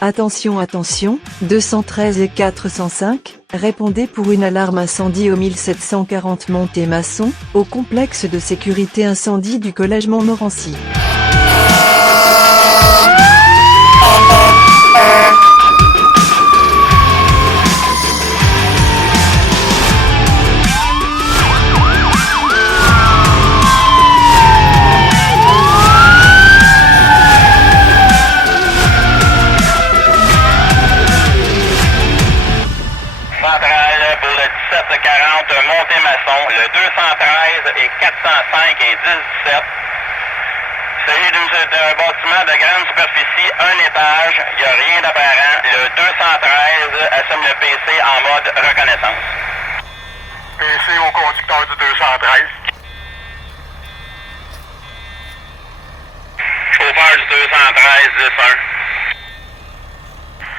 Attention, attention, 213 et 405, répondez pour une alarme incendie au 1740 Monté-Masson, au complexe de sécurité incendie du collège Montmorency. Pour le 1740 Monté-Masson, le 213 et 405 et 1017. Il s'agit d'un bâtiment de grande superficie, un étage, il n'y a rien d'apparent. Le 213 assume le PC en mode reconnaissance. PC au conducteur du 213. Chauffeur du 213, 10-1.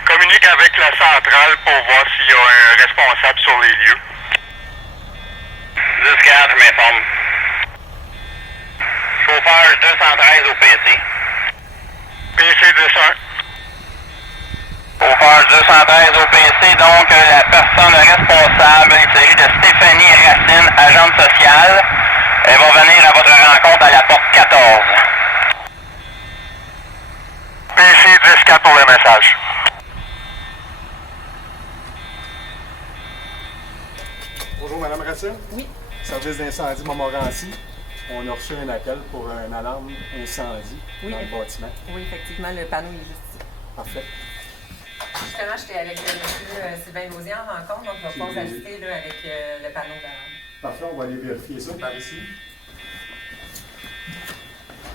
Communique avec la centrale pour voir s'il y a un responsable sur les lieux. 10-4, je m'informe. Chauffeur 213 au PC. PC 10-1. Chauffeur 213 au PC, donc la personne responsable, il s'agit de Stéphanie Racine, agente sociale. Elle va venir à votre rencontre à la porte 14. PC 10-4 pour le message. Bonjour Madame Racine. Oui. Service d'incendie Montmorency. On a reçu un appel pour une alarme incendie Oui. dans le bâtiment. Oui, effectivement, le panneau est juste ici. Parfait. Justement, j'étais avec le monsieur Sylvain Lausier en rencontre, donc on va pouvoir assister là, avec le panneau d'alarme. Parfait, on va aller vérifier ça par ici.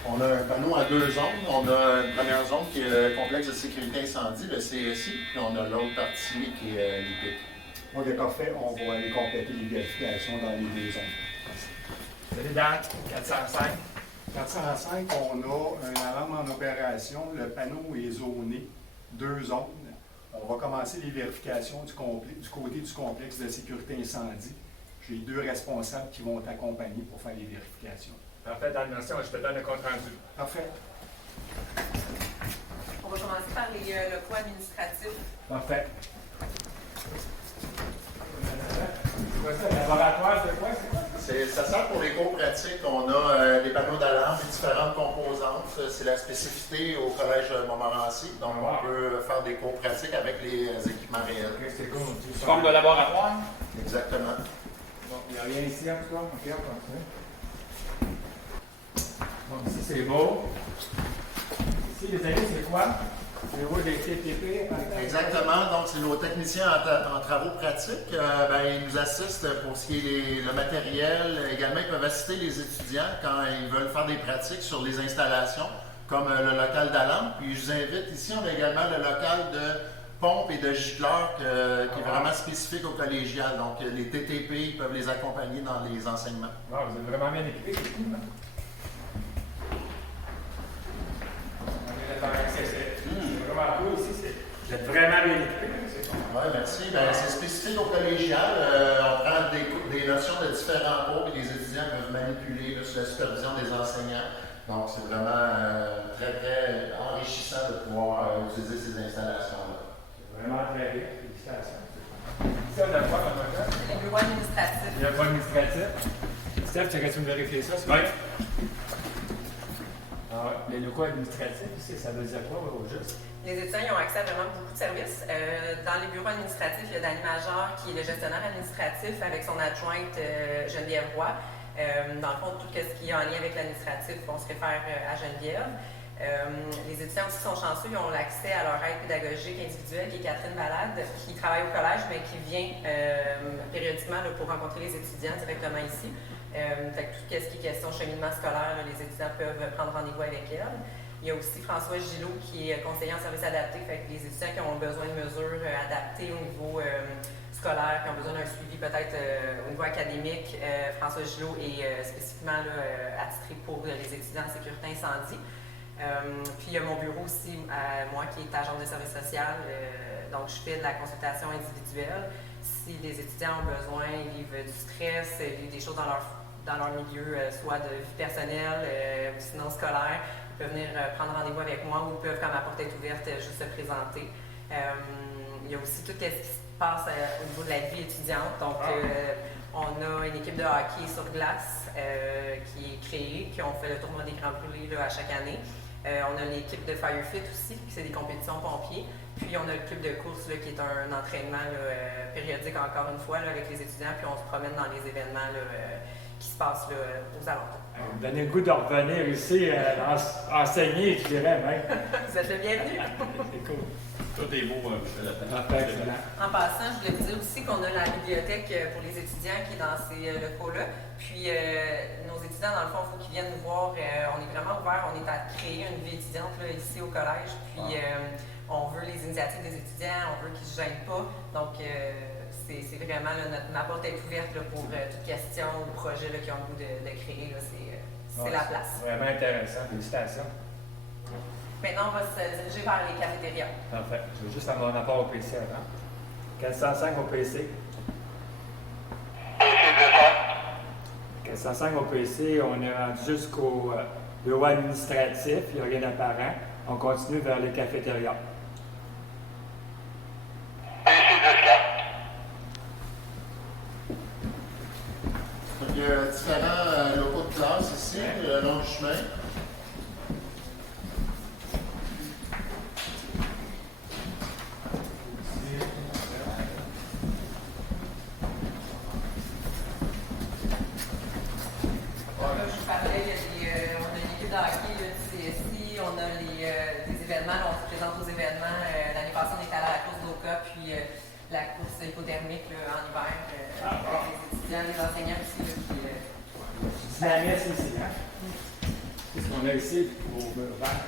On a un panneau à deux zones. On a une première zone qui est le complexe de sécurité incendie, le CSI, puis on a l'autre partie qui est l'IPIC. OK, parfait. On va aller compléter les vérifications dans les deux zones. Salut Dan, 405. 405, on a une alarme en opération. Le panneau est zoné, deux zones. On va commencer les vérifications du côté du complexe de sécurité incendie. J'ai deux responsables qui vont t'accompagner pour faire les vérifications. Parfait, Dan, merci. Je te donne le compte rendu. Parfait. On va commencer par les locaux administratifs. Parfait. C'est quoi ça? Laboratoire, c'est quoi? Ça sert pour les cours pratiques. On a des panneaux d'alarme et différentes composantes. C'est la spécificité au Collège Montmorency. Donc, on peut faire des cours pratiques avec les équipements réels. Ok, c'est cool. Forme de laboratoire? Exactement. Bon, il n'y a rien ici en tout cas. Ok, on continue. Bon, ici c'est beau. Ici, les amis, c'est quoi? Bureau des TTP. Exactement. Donc, c'est nos techniciens en travaux pratiques. Ils nous assistent pour ce qui est le matériel. Également, ils peuvent assister les étudiants quand ils veulent faire des pratiques sur les installations, comme le local d'alarme. Puis, je vous invite, ici, on a également le local de pompe et de gicleur qui est vraiment spécifique au collégial. Donc, les TTP, ils peuvent les accompagner dans les enseignements. Wow, vous êtes vraiment bien équipés, c'est cool, hein? C'est vraiment cool ici. Vous êtes vraiment bien équipés. Oui, merci. C'est spécifique au collégial. On prend des notions de différents cours et les étudiants peuvent manipuler sous la supervision des enseignants. Donc, c'est vraiment très, très enrichissant de pouvoir utiliser ces installations-là. C'est vraiment très bien. Félicitations. Ici, on a quoi comme local? Les bureaux administratifs. Il y a pas administratif. Steph, tu restes me vérifier ça, c'est vrai? Ah ouais. Les locaux administratifs, ici, ça veut dire quoi au juste? Les étudiants ils ont accès à vraiment beaucoup de services. Dans les bureaux administratifs, il y a Dani Major qui est le gestionnaire administratif avec son adjointe Geneviève Roy. Dans le fond, tout ce qui est en lien avec l'administratif, on se réfère à Geneviève. Les étudiants aussi sont chanceux, ils ont l'accès à leur aide pédagogique individuelle qui est Catherine Balade, qui travaille au collège mais qui vient périodiquement là, pour rencontrer les étudiants directement ici. Fait que tout ce qui est question cheminement scolaire, là, les étudiants peuvent prendre rendez-vous avec elle. Il y a aussi François Gillot qui est conseiller en service adapté, fait que les étudiants qui ont besoin de mesures adaptées au niveau scolaire, qui ont besoin d'un suivi peut-être au niveau académique, François Gillot est spécifiquement là, attitré pour les étudiants en sécurité incendie. Puis il y a mon bureau aussi, moi qui est agent de service social, donc je fais de la consultation individuelle. Si les étudiants ont besoin, ils vivent du stress, des choses dans leur milieu, soit de vie personnelle ou sinon scolaire, peuvent venir prendre rendez-vous avec moi ou peuvent, comme à porte ouverte, juste se présenter. Il y a aussi tout ce qui se passe au niveau de la vie étudiante. Donc, on a une équipe de hockey sur glace qui est créée, qui ont fait le tournoi des Grands Brûlés à chaque année. On a l'équipe de Firefit aussi, qui c'est des compétitions pompiers. Puis on a le club de course qui est un entraînement périodique encore une fois avec les étudiants. Puis on se promène dans les événements qui se passent aux alentours. Vous me donnez le goût de revenir ici enseigner, je dirais même. Vous êtes le bienvenu. C'est cool. Tout est beau, Michel. Parfait, excellent. En passant, je voulais vous dire aussi qu'on a la bibliothèque pour les étudiants qui est dans ces locaux-là. Puis nos étudiants, dans le fond, il faut qu'ils viennent nous voir. On est vraiment ouvert. On est à créer une vie étudiante ici au collège. Puis on veut les initiatives des étudiants, on veut qu'ils ne se gênent pas. Donc, c'est vraiment ma porte est ouverte pour toute question ou projet qu'ils ont le goût de créer. C'est la place. Vraiment intéressant. Félicitations. Maintenant, on va se diriger vers les cafétérias. Parfait. Je vais juste avoir un apport au PC avant. 405 au PC. 405 au PC, on est rendu jusqu'au bureau administratif, il n'y a rien d'apparent. On continue vers les cafétérias. Il y a différents locaux de classe ici, le long du chemin. Je parlais, on a une équipe de hockey du CSI, on a des événements, on se présente aux événements. L'année passée, on était allé à la course d'Oka, puis la course hypothermique en hiver, avec les étudiants, les enseignants aussi. Dynamisme ici, hein? Qu'est-ce qu'on a ici au mur vert?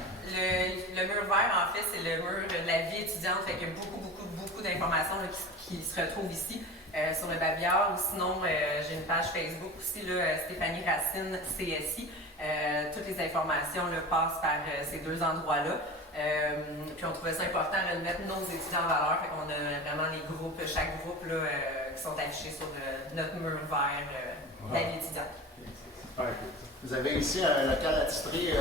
Le mur vert, en fait, c'est le mur de la vie étudiante. Fait qu'il y a beaucoup d'informations qui se retrouvent ici sur le babillard. Ou sinon, j'ai une page Facebook aussi, Stéphanie Racine CSI. Toutes les informations passent par ces deux endroits-là. Puis on trouvait ça important de mettre nos étudiants en valeur. Fait qu'on a vraiment les groupes, chaque groupe qui sont affichés sur notre mur vert de la vie étudiante. Vous avez ici un local attitré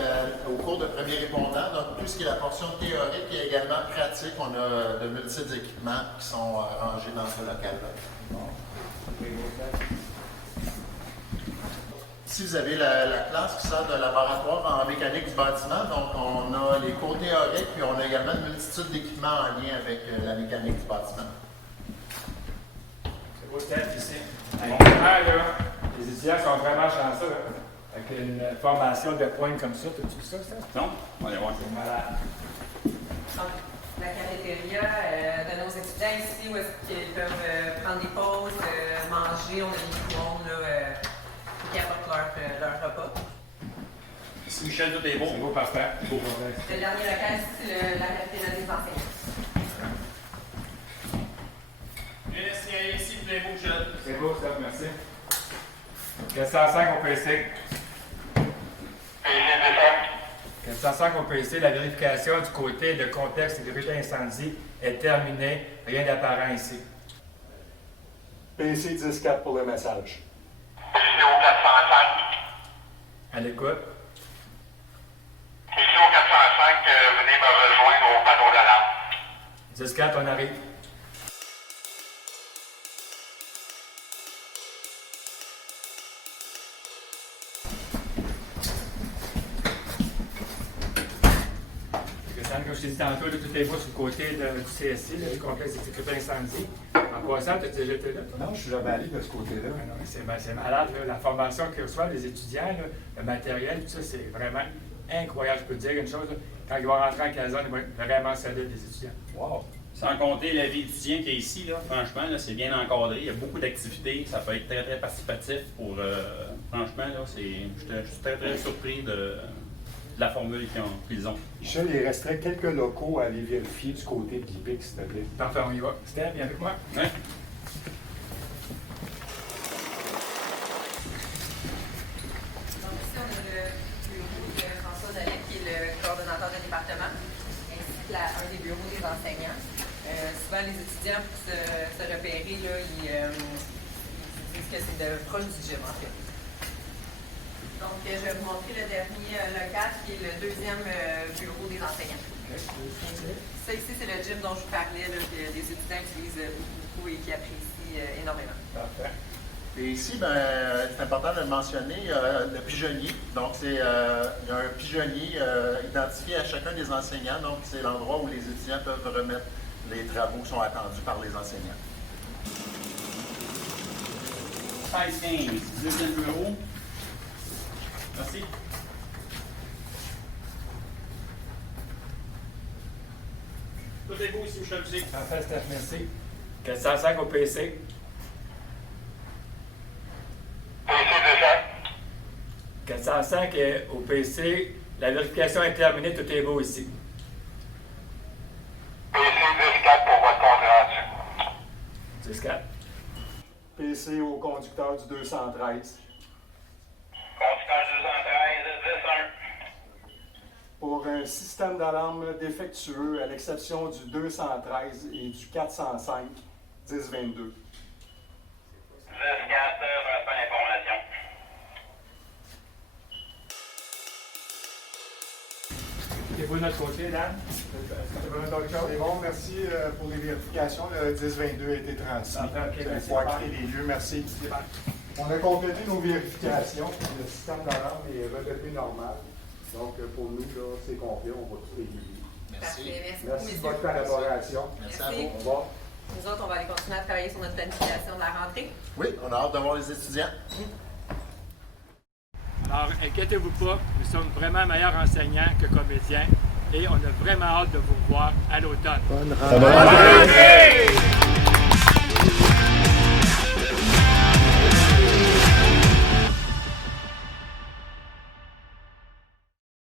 au cours de premier répondant, donc tout ce qui est la portion théorique et également pratique. On a de multiples équipements qui sont rangés dans ce local-là. Ici, vous avez la classe qui sort de laboratoire en mécanique du bâtiment. Donc, on a les cours théoriques, puis on a également une multitude d'équipements en lien avec la mécanique du bâtiment. C'est beau Steph ici. Là, les étudiants sont vraiment chanceux. Avec une formation de pointe comme ça, t'as-tu vu ça, Steph? Non? On va aller voir. C'est malade. Donc, la cafétéria de nos étudiants ici, où est-ce qu'ils peuvent prendre des pauses, manger. On a des micro-ondes qui apportent leur repas. Ici, Michel, tout est beau. C'est beau, parfait. Beau. Le dernier local, c'est la cafétéria des enseignants. Merci, ici, tout est beau, Michel. C'est beau, Steph, merci. 405 au PC. 405 au PC, la vérification du côté de contexte et sécurité incendie est terminée. Rien d'apparent ici. PC 10-4 pour le message. Ici au 405. À l'écoute. Ici au 405, venez me rejoindre au panneau d'alarme. 10-4, on arrive. Comme je t'ai dit tantôt, là, tout est beau sur le côté du CSI, du complexe de sécurité incendie. En passant, tu as déjà été là, toi? Non, je suis jamais allé de ce côté-là. Non, c'est malade, là. La formation qu'ils reçoivent les étudiants, là, le matériel, tout ça, c'est vraiment incroyable. Je peux te dire une chose, là, quand ils vont rentrer en caserne, ils vont être vraiment solides, les étudiants. Wow! Sans compter la vie étudiante qui est ici, là, franchement, là, c'est bien encadré. Il y a beaucoup d'activités. Ça peut être très, très participatif pour. Franchement, là, je suis très, très surpris de la formule qu'ils ont. Michel, il resterait quelques locaux à aller vérifier du côté de l'IPIC, s'il te plaît. Parfait, on y va. Steph, viens avec moi. Ouais. Donc ici, on a le bureau de François Dallet, qui est le coordonnateur de département, ainsi que un des bureaux des enseignants. Souvent, les étudiants, pour se repérer, là, ils disent que c'est proche du gym, en fait. Donc, je vais vous montrer le dernier local qui est le deuxième bureau des enseignants. Ça ici, c'est le gym dont je vous parlais, là, que les étudiants utilisent beaucoup et qui apprécient énormément. Parfait. Et ici, ben, c'est important de le mentionner, le pigeonnier. Donc, il y a un pigeonnier identifié à chacun des enseignants. Donc, c'est l'endroit où les étudiants peuvent remettre les travaux qui sont attendus par les enseignants. 16-15, deuxième bureau. Merci. Tout est beau ici, Michel Busé. Parfait, Steph, merci. 405 au PC. PC 200. 405 est au PC. La vérification est terminée, tout est beau ici. PC 10-4 pour votre compte rendu. 10-4. PC au conducteur du 213. Conducteur 213, 10-1. Pour un système d'alarme défectueux, à l'exception du 213 et du 405, 10-22. 10-4, transfert d'information. Et vous de notre côté, Dan? Est-ce que tu veux mettre autre chose? C'est bon, merci pour les vérifications. Le 10-22 a été transmis. Parfait, ok, Vous allez merci. pouvoir quitter les lieux. Merci. On a complété nos vérifications. Le système d'alarme est redevenu normal. Donc, pour nous, là, c'est complet. On va tous les lieux. Parfait. Merci beaucoup, Merci de messieurs. votre collaboration. Merci à Merci. vous. Au revoir. Nous autres, on va aller continuer à travailler sur notre planification de la rentrée. Oui, on a hâte de voir les étudiants. Alors, inquiétez-vous pas, nous sommes vraiment meilleurs enseignants que comédiens et on a vraiment hâte de vous revoir à l'automne. Bonne rentrée!